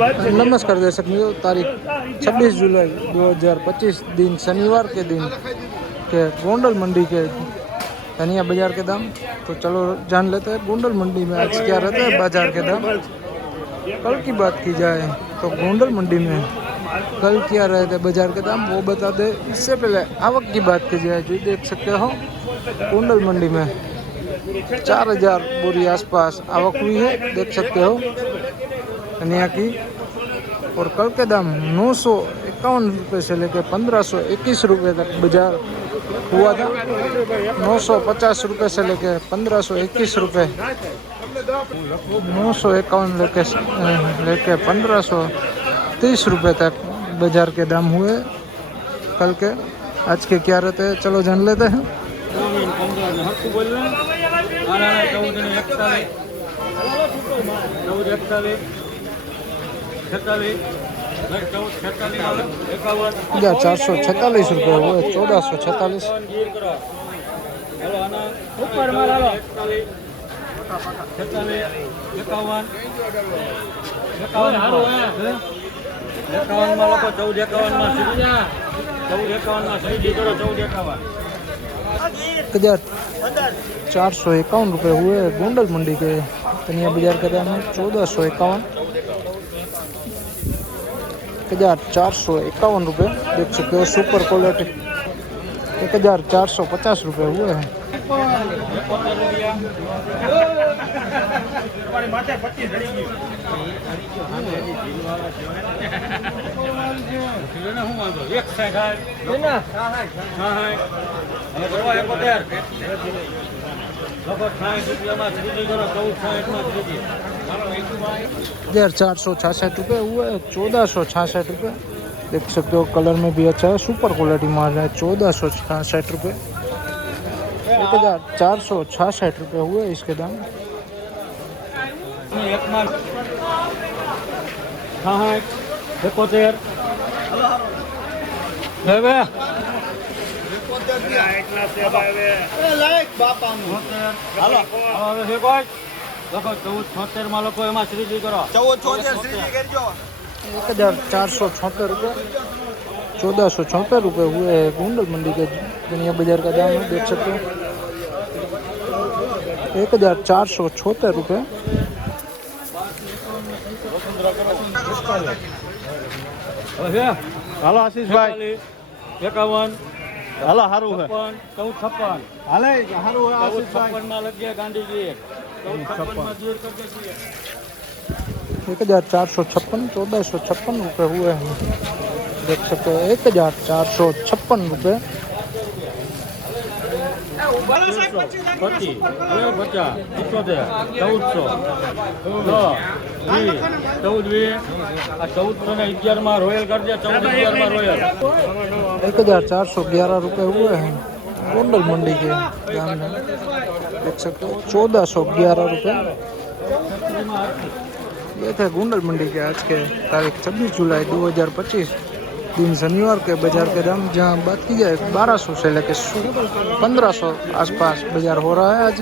नमस्कार दर्शक मित्रों, तारीख 26 जुलाई 2025 दिन शनिवार के दिन के गोंडल मंडी के धनिया बाज़ार के दाम। तो चलो जान लेते हैं, गोंडल मंडी में आज क्या रहता है, बाज़ार के दाम। कल की बात की जाए तो गोंडल मंडी में कल क्या रहे थे, बाज़ार के दाम, वो बता दे। इससे पहले आवक की बात की जाए जो देख सकते हो, गोंडल मंडी में चार हज़ार बोरी आसपास आवक हुई है, देख सकते हो। धनिया की और कल के दाम नौ सौ इक्यावन रुपये से लेकर पंद्रह सौ इक्कीस रुपये तक बाज़ार हुआ था नौ सौ पचास रुपये से लेकर पंद्रह सौ इक्कीस रुपये नौ सौ इक्यावन लेके लेके पंद्रह सौ तीस रुपये तक बाज़ार के दाम हुए कल के आज के क्या रहते हैं चलो जान लेते हैं બીજા ચારસો છેતાલીસ રૂપિયા હોય ચૌદસો છેતાલીસ. એકાવનમાં લોકો ચૌદ એકાવનમાં ચૌદ એકાવનમાં શહીદી કરો ચૌદ એકાવન. કદાચ ચારસો એકાવન રૂપિયા હુએ ગોંડલ મંડી કે ચૌદસો એકાવન. दाम है चौदह सौ इक्यावन एक हजार चार सौ इक्यावन रुपये देख सकते हो सुपर क्वालिटी एक हजार चार सौ पचास रुपये हुए हैं એકોતેર રૂપિયા એને શું વાંધો? એક સાઠ આઠ. સાઠ. હવે કરવા એકોતેર. લોકો સાઠ રૂપિયામાં ત્રીજી हज़ार चार सौ छियासठ रुपये हुआ है चौदह सौ छियासठ रुपये देख सकते हो कलर में भी अच्छा है सुपर क्वालिटी माल है चौदह सौ छियासठ रुपये एक हज़ार चार सौ छियासठ रुपये हुए इसके दाम। हाँ हाँ देखो तेर लाइक बापा છોતેર. હાલો, હવે છે કોઈ? લોકો ચૌદ છોતેર માં લોકો એમાં શ્રીજી કરો एक हजार चार सौ छोहत्तर रुपये चौदह सौ छोहत्तर रुपये हुए हैं गोंडल मंडी के दुनिया बाजार का दाम है देख सकते हो एक हजार चार सौ छोहत्तर रुपये હવે છે? હાલો આશીષભાઈ છેતાલીસ, એકાવન હાલો સારું છે છપ્પન ચૌદ છપ્પન હાલે સારું છે ચૌદ આશીષભાઈ છપ્પન માં લગીએ एक हज़ार चार सौ छप्पन चौदह सौ छप्पन रुपये हुए हैं। देख सकते हो, एक हज़ार चार सौ छप्पन रुपये एक हज़ार चार सौ ग्यारह रुपये हुए हैं। गोंडल मंडी के दाम में। देख सकते हो, चौदह सौ ग्यारह रुपये ये थे गोंडल मंडी के आज के तारीख 26 जुलाई 2025 दिन शनिवार के बाज़ार के दाम, जहाँ बात की जाए, बारह सौ से लेकर 1500 आसपास बाज़ार हो रहा है आज।